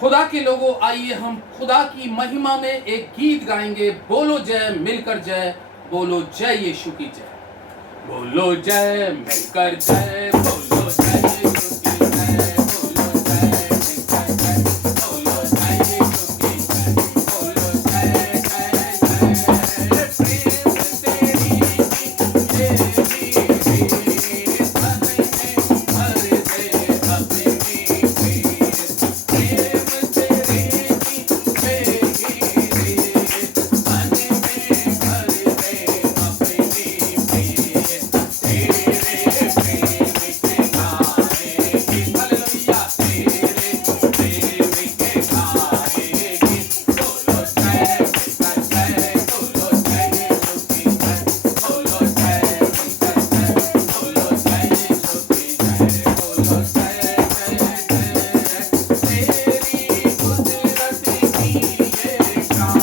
खुदा के लोगों, आइए हम खुदा की महिमा में एक गीत गाएंगे। बोलो जय, मिलकर जय, बोलो जय यीशु की जय। बोलो जय, मिलकर जय, बोलो जय यीशु की जय, बोलो जय, मिलकर जय, बोलो जय यीशु की जय, बोलो जय जय जय। प्रेम तेरी मेरी तन में भर दे अपनी प्रीत। प्रेम तेरी मेरी तन में भर दे अपनी प्रीत। तेरे प्रेम के गाएगी हालेलुया, तेरे प्रेम के गाएगी। बोलो जय, मिलकर जय, बोलो जय यीशु की जय, बोलो जय, मिलकर जय, बोलो जय यीशु की जय, बोलो जय जय जय। तेरी कुदरत की ये शान,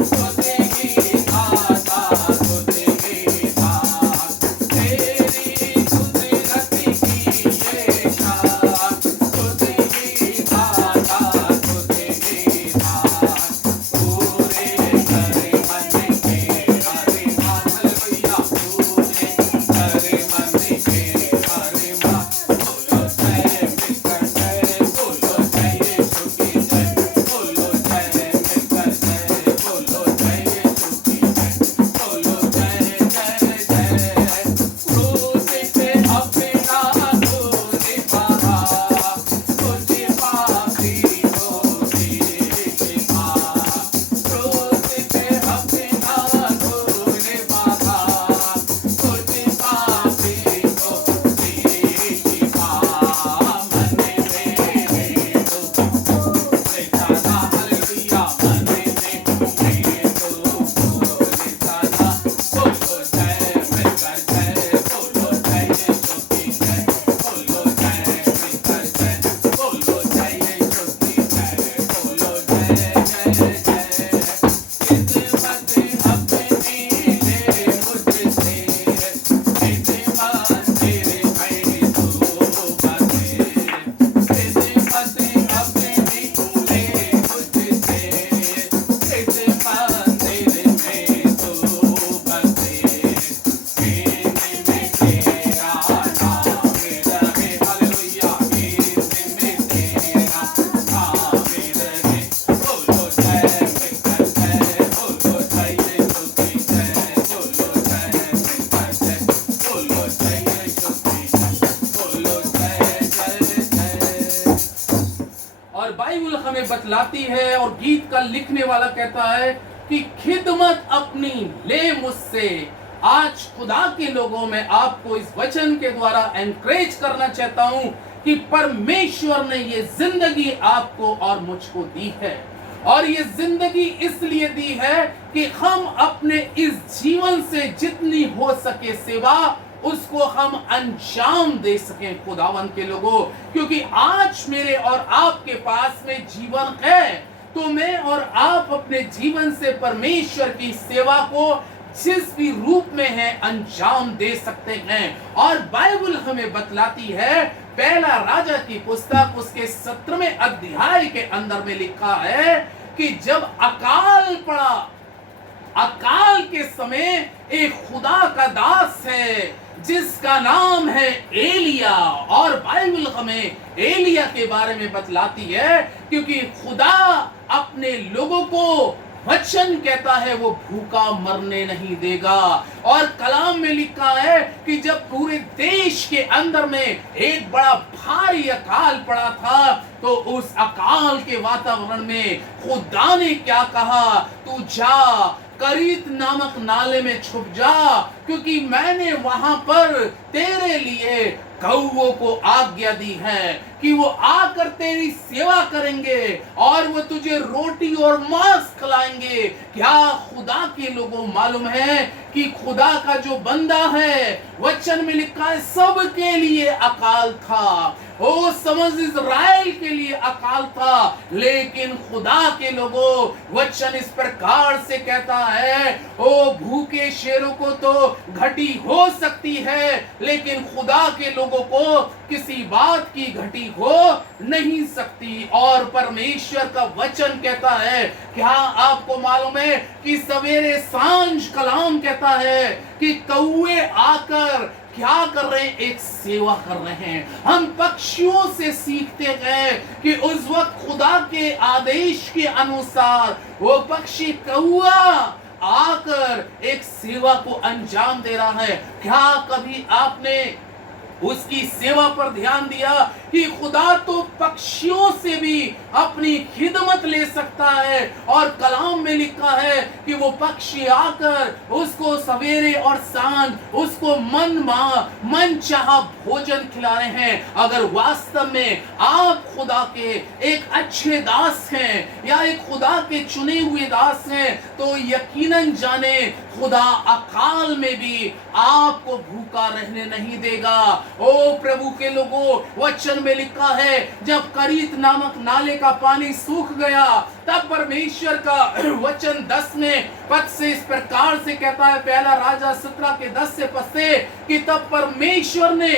खुदेगी दाता, खुदेगी दात। तेरी कुदरत की ये शान, खुदेगी दाता, खुदेगी दात। पूरे करे मन के अरमान हालेलुया, पूरे करे मन के अरमान। बोलो जय, मिलकर जय, बोलो जय यीशु की जय, बोलो जय, मिलकर जय, बोलो जय यीशु की जय, बोलो जय जय जय। क्रूस पे अपना खून बहा, तुझ पापी को भी छिपा। क्रूस पे अपना खून बहा, तुझ पापी को भी छिपा। मन मेरे तो भूल जाना हालेलुया, मन में तो भूल जाना। बोलो जय, मिलकर जय, बोलो जय यीशु की जय, बोलो जय, मिलकर जय, बोलो जय यीशु की जय, बोलो जय जय जय। खिदमत अपनी ले मुझसे, खिदमत तेरे में तू बसे। खिदमत अपनी ले मुझसे, खिदमत तेरे में तू बसे। कीर्ति में तेरा नाम रहे हालेलुया, कीर्ति में तेरा नाम रहे। बोलो जय, मिलकर जय, बोलो जय यीशु की जय, बोलो जय, मिलकर जय, बोलो जय यीशु की जय, बोलो जय जय जय। और बाइबल हमें बतलाती है और गीत का लिखने वाला कहता है कि खिदमत अपनी ले मुझसे। आज खुदा के लोगों में आपको इस वचन के द्वारा एनकरेज करना चाहता हूं कि परमेश्वर ने ये जिंदगी आपको और मुझको दी है, और ये जिंदगी इसलिए दी है कि हम अपने इस जीवन से जितनी हो सके सेवा उसको हम अंजाम दे सकें खुदावन के लोगों। क्योंकि आज मेरे और आपके पास में जीवन है, तो मैं और आप अपने जीवन से परमेश्वर की सेवा को जिस भी रूप में है अंजाम दे सकते हैं। और बाइबल हमें बतलाती है, पहला राजा की पुस्तक उसके 17वें अध्याय के अंदर में लिखा है कि जब अकाल पड़ा, अकाल के समय एक खुदा का दास है जिसका नाम है एलिया। और बाइबल हमें एलिया के बारे में बतलाती है क्योंकि खुदा अपने लोगों को वचन कहता है वो भूखा मरने नहीं देगा। और कलाम में लिखा है कि जब पूरे देश के अंदर में एक बड़ा भारी अकाल पड़ा था, तो उस अकाल के वातावरण में खुदा ने क्या कहा, तू जा करीत नामक नाले में छुप जा, क्योंकि मैंने वहां पर तेरे लिए कौवों को आज्ञा दी है कि वो आकर तेरी सेवा करेंगे और वो तुझे रोटी और मांस खिलाएंगे। क्या खुदा के लोगों मालूम है कि खुदा का जो बंदा है, वचन में लिखा है सबके लिए अकाल था। ओ समझ इज़राइल के लिए अकाल था, लेकिन खुदा के लोगों, वचन इस प्रकार से कहता है, ओ भूखे शेरों को तो घटी हो सकती है, लेकिन खुदा के लोगों को किसी बात की घटी हो नहीं सकती। और परमेश्वर का वचन कहता है, क्या आपको मालूम है कि सवेरे सांझ कलाम कहता है कि कौवे आकर क्या कर रहे हैं? एक सेवा कर रहे हैं। हम पक्षियों से सीखते हैं कि उस वक्त खुदा के आदेश के अनुसार वो पक्षी कौवा आकर एक सेवा को अंजाम दे रहा है। क्या कभी आपने उसकी सेवा पर ध्यान दिया कि खुदा तो पक्षियों से भी अपनी खिदमत ले सकता है? और कलाम में लिखा है कि वो पक्षी आकर उसको सवेरे और सांझ उसको मन चाहा भोजन खिला रहे हैं। अगर वास्तव में आप खुदा के एक अच्छे दास हैं या एक खुदा के चुने हुए दास हैं, तो यकीनन जाने खुदा अकाल में भी आपको भूखा रहने नहीं देगा। ओ प्रभु के लोगों, वचन में लिखा है, जब करीत नामक नाले का पानी सूख गया, तब परमेश्वर का वचन 10वें पद से इस प्रकार से कहता है, पहला राजा 17 के 10 से पद से, कि तब परमेश्वर ने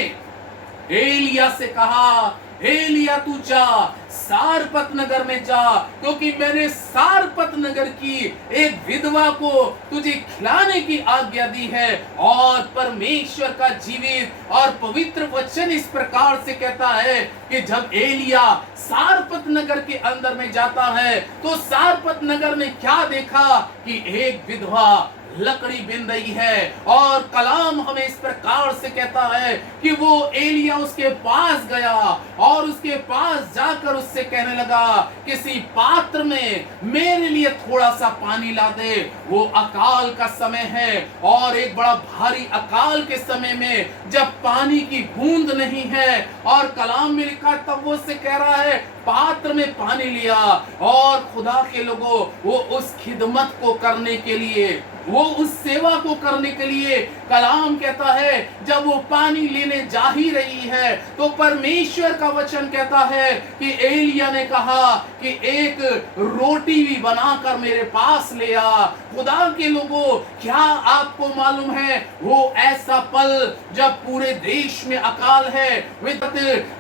एलिया से कहा, एलिया तू जा सारपत नगर में जा, क्योंकि मैंने सारपत नगर की एक विधवा को तुझे खिलाने की आज्ञा दी है। और परमेश्वर का जीवित और पवित्र वचन इस प्रकार से कहता है कि जब एलिया सारपत नगर के अंदर में जाता है, तो सारपत नगर में क्या देखा कि एक विधवा लकड़ी बिन रही है। और कलाम हमें इस प्रकार से कहता है कि वो एलिया उसके पास गया और उसके पास जाकर उससे कहने लगा, किसी पात्र में मेरे लिए थोड़ा सा पानी ला दे। वो अकाल का समय है और एक बड़ा भारी अकाल के समय में जब पानी की बूंद नहीं है, और कलाम में लिखा, तब वो उससे कह रहा है पात्र में पानी लिया। और खुदा के लोगों, वो उस खिदमत को करने के लिए, वो उस सेवा को करने के लिए, कलाम कहता है जब वो पानी लेने जा ही रही है, तो परमेश्वर का वचन कहता है कि एलिया ने कहा कि एक रोटी भी बनाकर मेरे पास ले आ। खुदा के लोगों, क्या आपको मालूम है वो ऐसा पल जब पूरे देश में अकाल है,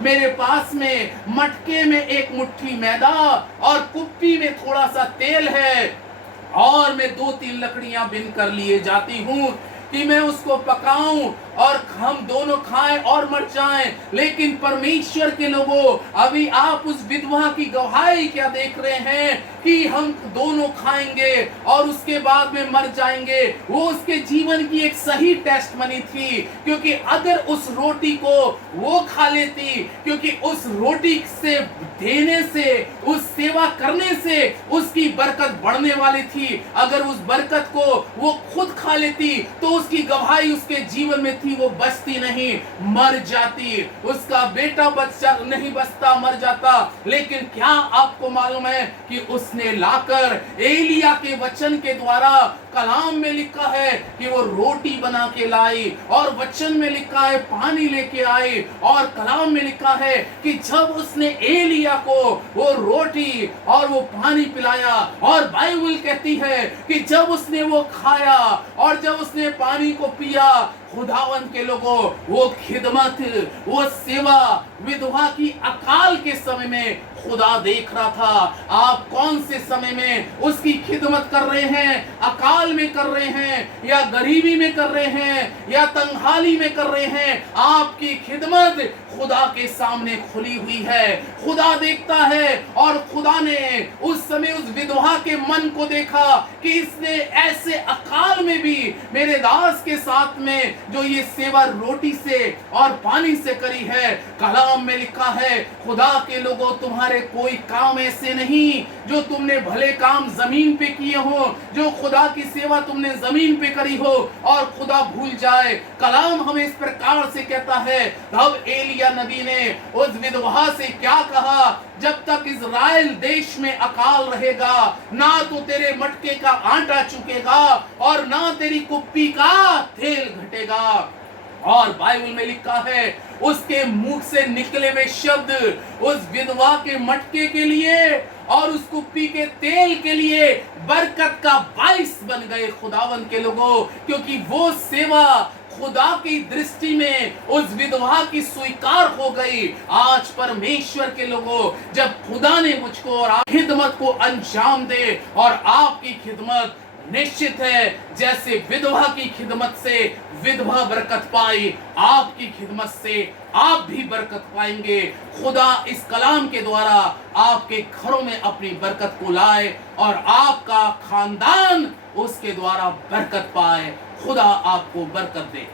मेरे पास में मटके में एक मुट्ठी मैदा और कुप्पी में थोड़ा सा तेल है, और मैं 2-3 लकड़ियां बिन कर लिए जाती हूँ कि मैं उसको पकाऊं और हम दोनों खाएं और मर जाएं। लेकिन परमेश्वर के लोगों, अभी आप उस विधवा की गवाही क्या देख रहे हैं कि हम दोनों खाएंगे और उसके बाद में मर जाएंगे। वो उसके जीवन की एक सही टेस्टमनी थी, क्योंकि अगर उस रोटी को वो खा लेती, क्योंकि उस रोटी से देने से, उस सेवा करने से उसकी बरकत बढ़ने वाली थी। अगर उस बरकत को वो खुद खा लेती तो उसकी गवाही उसके जीवन में थी, वो बचती नहीं, मर जाती, उसका बेटा नहीं बचता, मर जाता। लेकिन क्या आपको मालूम है कि उसने लाकर एलिया के वचन के द्वारा, कलाम में लिखा है कि वो रोटी बना के लाई, और वचन में लिखा है पानी लेके आई, और कलाम में लिखा है कि जब उसने एलिया को वो रोटी और वो पानी पिलाया, और बाइबल कहती है कि जब उसने वो खाया और जब उसने पानी को पिया, खुदावन के लोगों, वो खिदमत, वो सेवा विधवा की अकाल के समय में खुदा देख रहा था। आप कौन से समय में उसकी खिदमत कर रहे हैं? अकाल में कर रहे हैं, या गरीबी में कर रहे हैं, या तंगहाली में कर रहे हैं? आपकी खिदमत खुदा के सामने खुली हुई है, खुदा देखता है। और खुदा ने उस समय उस विधवा के मन को देखा कि इसने ऐसे अकाल में भी मेरे दास के साथ में जो ये सेवा रोटी से और पानी से करी है। कलाम में लिखा है, खुदा के लोगों, तुम्हारे तुम्हारे कोई काम ऐसे नहीं जो तुमने भले काम जमीन पे किए हो, जो खुदा की सेवा तुमने जमीन पे करी हो और खुदा भूल जाए। कलाम हमें इस प्रकार से कहता है, तब एलिया नबी ने उस विधवा से क्या कहा, जब तक इज़राइल देश में अकाल रहेगा, ना तो तेरे मटके का आटा चुकेगा और ना तेरी कुप्पी का तेल घटेगा। और बाइबल में लिखा है, उसके मुख से निकले हुए शब्द उस विधवा के मटके के लिए और उस कुप्पी के तेल के लिए बरकत का बाइस बन गए खुदावन के लोगों, क्योंकि वो सेवा खुदा की दृष्टि में उस विधवा की स्वीकार हो गई। आज परमेश्वर के लोगों, जब खुदा ने मुझको और आपकी खिदमत को अंजाम दे, और आपकी खिदमत निश्चित है जैसे विधवा की खिदमत से विधवा बरकत पाई, आपकी खिदमत से आप भी बरकत पाएंगे। खुदा इस कलाम के द्वारा आपके घरों में अपनी बरकत को लाए और आपका खानदान उसके द्वारा बरकत पाए। खुदा आपको बरकत दे।